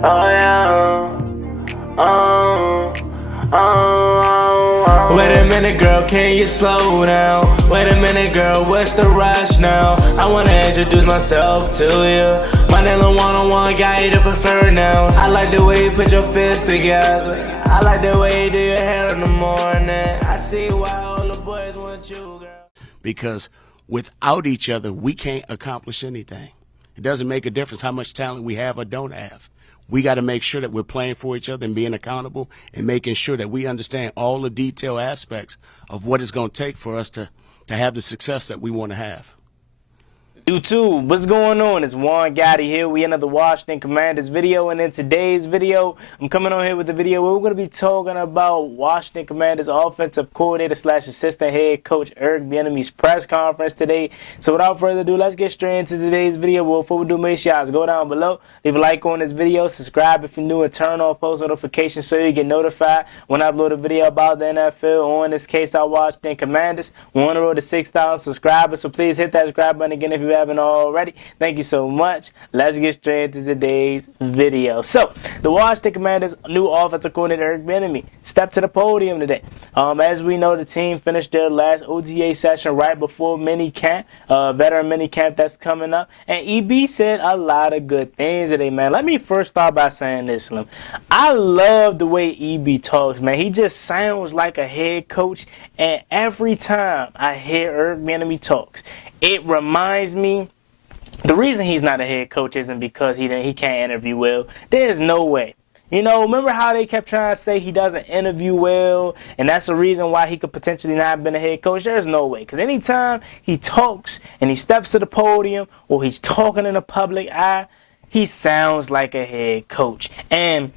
Oh yeah. Wait a minute, girl, can you slow down? Wait a minute, girl, what's the rush now? I wanna introduce myself to you. My name is one-on-one guy to prefer now. I like the way you put your fists together. I like the way you do your hair in the morning. I see why all the boys want you, girl. Because without each other, we can't accomplish anything. It doesn't make a difference how much talent we have or don't have. We got to make sure that we're playing for each other and being accountable and making sure that we understand all the detailed aspects of what it's going to take for us to have the success that we want to have. YouTube, what's going on? It's Juan Gotti here. We another Washington Commanders video, and in today's video, I'm coming on here with a video where we're going to be talking about Washington Commanders offensive coordinator / assistant head coach Eric Bieniemy's press conference today. So without further ado, let's get straight into today's video. Well, before we do, make sure you go down below, leave a like on this video, subscribe if you're new, and turn on post notifications so you get notified when I upload a video about the NFL, or in this case, our Washington Commanders. We're on the road to 6,000 subscribers, so please hit that subscribe button again if you haven't already. Thank you so much. Let's get straight into today's video. So, the Washington Commanders' new offensive coordinator Eric Bieniemy stepped to the podium today. As we know, the team finished their last OTA session right before minicamp, veteran minicamp that's coming up, and EB said a lot of good things today, man. Let me first start by saying this, Slim. I love the way EB talks, man. He just sounds like a head coach, and every time I hear Eric Bieniemy talks, it reminds me, the reason he's not a head coach isn't because he can't interview well. There's no way. You know, remember how they kept trying to say he doesn't interview well, and that's the reason why he could potentially not have been a head coach? There's no way. Because anytime he talks and he steps to the podium or he's talking in the public eye, he sounds like a head coach. And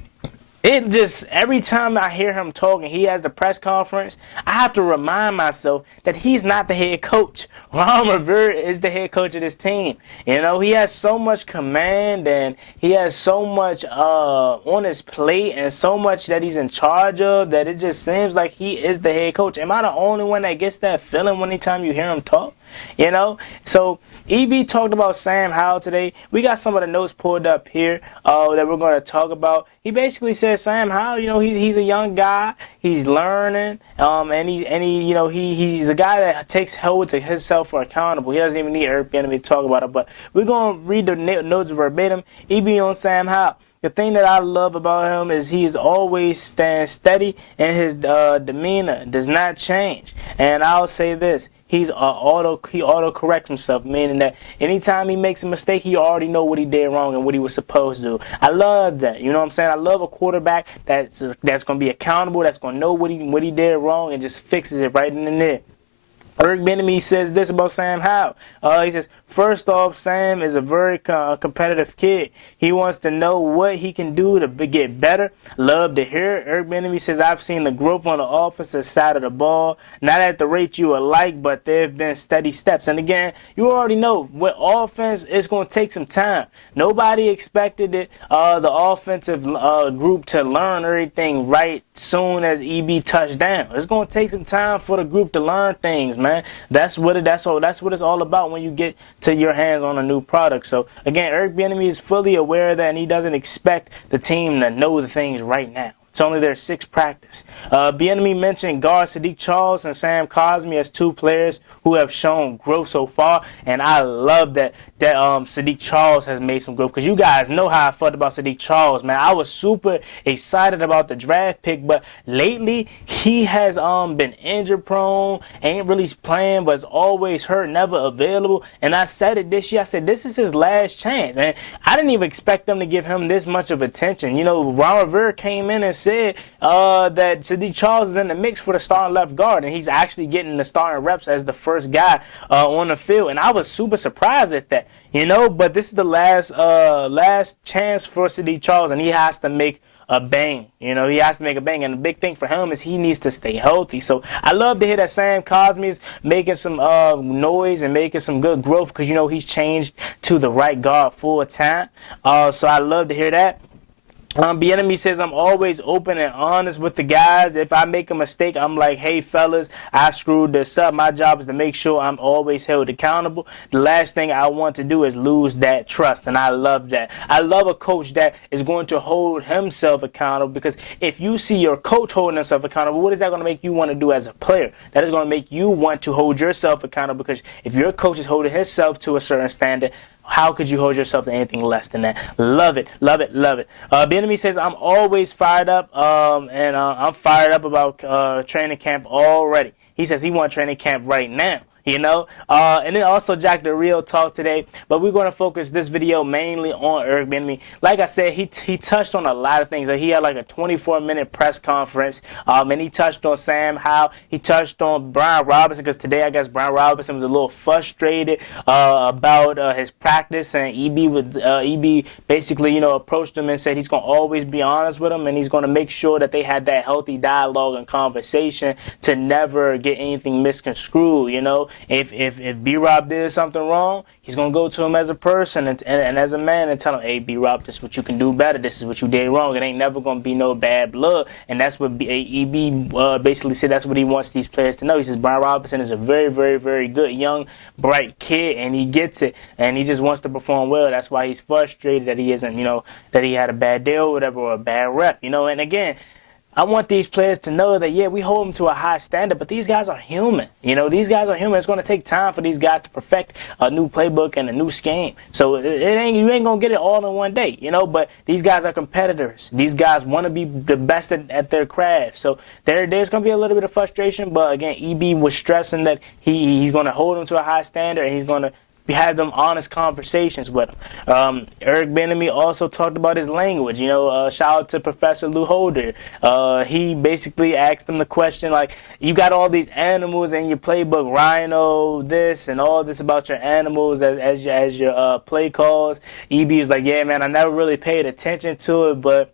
it just, every time I hear him talking, he has the press conference, I have to remind myself that he's not the head coach. Ron Rivera is the head coach of this team. You know, he has so much command and he has so much on his plate and so much that he's in charge of that it just seems like he is the head coach. Am I the only one that gets that feeling anytime you hear him talk? You know, so EB talked about Sam Howell today. We got some of the notes pulled up here that we're going to talk about. He basically said Sam Howell, you know, he's a young guy, he's learning, and he's a guy that holds himself for accountable. He doesn't even need Eric Bieniemy to talk about it, but we're going to read the notes verbatim. EB on Sam Howell. The thing that I love about him is he is always stands steady and his demeanor does not change. And I'll say this. He auto-corrects himself, meaning that anytime he makes a mistake, he already know what he did wrong and what he was supposed to do. I love that. You know what I'm saying? I love a quarterback that's going to be accountable, that's going to know what he did wrong and just fixes it right in there. Eric Bieniemy says this about Sam Howell. He says, first off, Sam is a very competitive kid. He wants to know what he can do to get better. Love to hear it. Eric Bieniemy says, I've seen the growth on the offensive side of the ball. Not at the rate you would like, but there have been steady steps. And again, you already know, with offense, it's going to take some time. Nobody expected the offensive group to learn everything right soon as EB touched down. It's going to take some time for the group to learn things, man. That's what it's all about when you get to your hands on a new product. So again, Eric Bieniemy is fully aware of that, and he doesn't expect the team to know the things right now. It's only their sixth practice. Bieniemy mentioned guard Sadiq Charles and Sam Cosmi as two players who have shown growth so far, and I love that Sadiq Charles has made some growth, because you guys know how I felt about Sadiq Charles, man. I was super excited about the draft pick, but lately he has been injury prone, ain't really playing, but is always hurt, never available. And I said it this year, I said this is his last chance, and I didn't even expect them to give him this much of attention. You know, Ron Rivera came in and said that Sadiq Charles is in the mix for the starting left guard, and he's actually getting the starting reps as the first guy on the field, and I was super surprised at that. You know, but this is the last chance for Sadiq Charles, and he has to make a bang. You know, he has to make a bang, and the big thing for him is he needs to stay healthy. So I love to hear that Sam Cosmi is making some noise and making some good growth, because, you know, he's changed to the right guard full time. So I love to hear that. BIENIEMY says, I'm always open and honest with the guys. If I make a mistake, I'm like, hey, fellas, I screwed this up. My job is to make sure I'm always held accountable. The last thing I want to do is lose that trust, and I love that. I love a coach that is going to hold himself accountable, because if you see your coach holding himself accountable, what is that going to make you want to do as a player? That is going to make you want to hold yourself accountable, because if your coach is holding himself to a certain standard, how could you hold yourself to anything less than that? Love it, love it, love it. BIENIEMY says, I'm always fired up, and I'm fired up about training camp already. He says he wants training camp right now. And then also Jack the Real talk today, but we're going to focus this video mainly on BIENIEMY. Like I said, he touched on a lot of things. He had like a 24-minute press conference, and he touched on Sam Howell. He touched on Brian Robinson, because today I guess Brian Robinson was a little frustrated about his practice, and EB basically approached him and said he's going to always be honest with him, and he's going to make sure that they had that healthy dialogue and conversation to never get anything misconstrued. If B-Rob did something wrong, he's going to go to him as a person and as a man and tell him, hey, B-Rob, this is what you can do better. This is what you did wrong. It ain't never going to be no bad blood. And that's what EB basically said. That's what he wants these players to know. He says Brian Robinson is a very, very, very good, young, bright kid, and he gets it. And he just wants to perform well. That's why he's frustrated that he isn't, that he had a bad deal or whatever, or a bad rep. And again, I want these players to know that, yeah, we hold them to a high standard, but these guys are human. These guys are human. It's going to take time for these guys to perfect a new playbook and a new scheme. So you ain't going to get it all in one day, but these guys are competitors. These guys want to be the best at their craft. So there's going to be a little bit of frustration, but again, EB was stressing that he's going to hold them to a high standard, and he's going to have them honest conversations with him. BIENIEMY also talked about his language. Shout out to Professor Lou Holder. He basically asked him the question, like, you got all these animals in your playbook, rhino, this and all this about your animals as your play calls. EB is like, yeah, man, I never really paid attention to it, but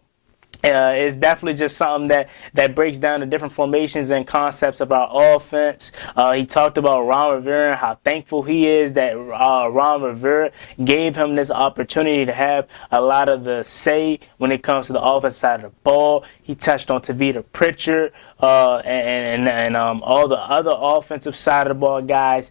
it's definitely just something that breaks down the different formations and concepts of our offense. He talked about Ron Rivera and how thankful he is that Ron Rivera gave him this opportunity to have a lot of the say when it comes to the offensive side of the ball. He touched on Tavita Pritchard and all the other offensive side of the ball guys,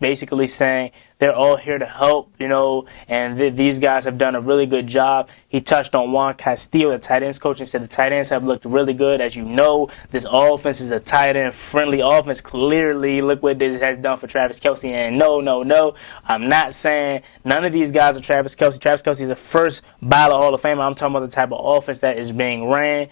basically saying they're all here to help, and these guys have done a really good job. He touched on Juan Castillo, the tight ends coach, and said the tight ends have looked really good. As you know, this offense is a tight end friendly offense. Clearly, look what this has done for Travis Kelce. And no, I'm not saying none of these guys are Travis Kelce. Travis Kelce is a first ballot Hall of Famer. I'm talking about the type of offense that is being ran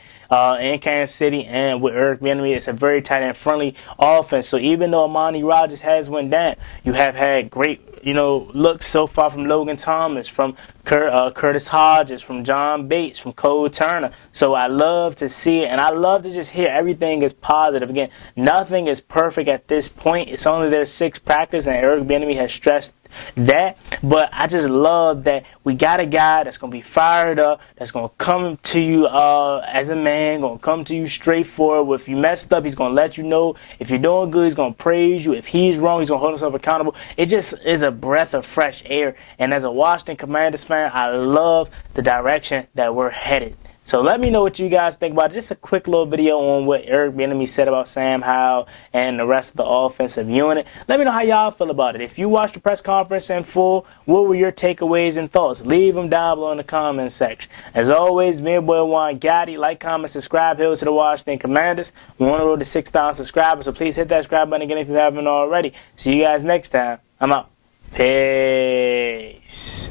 in Kansas City, and with BIENIEMY, it's a very tight end friendly offense. So even though Amani Rodgers has went down, you have had great looks so far from Logan Thomas, from Curtis Hodges, from John Bates, from Cole Turner. So I love to see it, and I love to just hear everything is positive. Again, nothing is perfect at this point. It's only their sixth practice, and BIENIEMY has stressed that. But I just love that we got a guy that's going to be fired up, that's going to come to you as a man, going to come to you straightforward. If you messed up, he's going to let you know. If you're doing good, he's going to praise you. If he's wrong, he's going to hold himself accountable. It just is a breath of fresh air. And as a Washington Commanders fan, I love the direction that we're headed. So let me know what you guys think about it. Just a quick little video on what BIENIEMY said about Sam Howell and the rest of the offensive unit. Let me know how y'all feel about it. If you watched the press conference in full, what were your takeaways and thoughts? Leave them down below in the comments section. As always, me and boy Juan Gotti. Like, comment, subscribe. Hail to the Washington Commanders. We're on the road to 6,000 subscribers, so please hit that subscribe button again if you haven't already. See you guys next time. I'm out. Peace.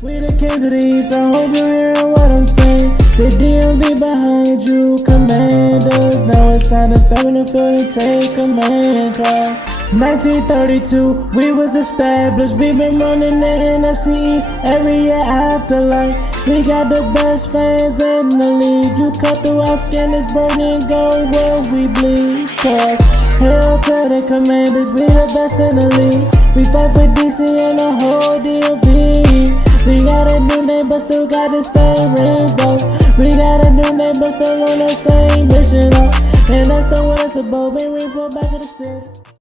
We the kings of the East, I hope you're hearing what I'm saying. The DMV behind you, commanders. Now it's time to step in the field and take command. 1932, we was established. We been running the NFC East every year after like. We got the best fans in the league. You cut through our skin, it's burning and go where we bleed. Cause hail to the Commanders, we the best in the league. We fight for DC and the whole DMV. We got a new name but still got the same rings though. We got a new name but still on the same mission though. And that's the way it's about. We fall back to the city.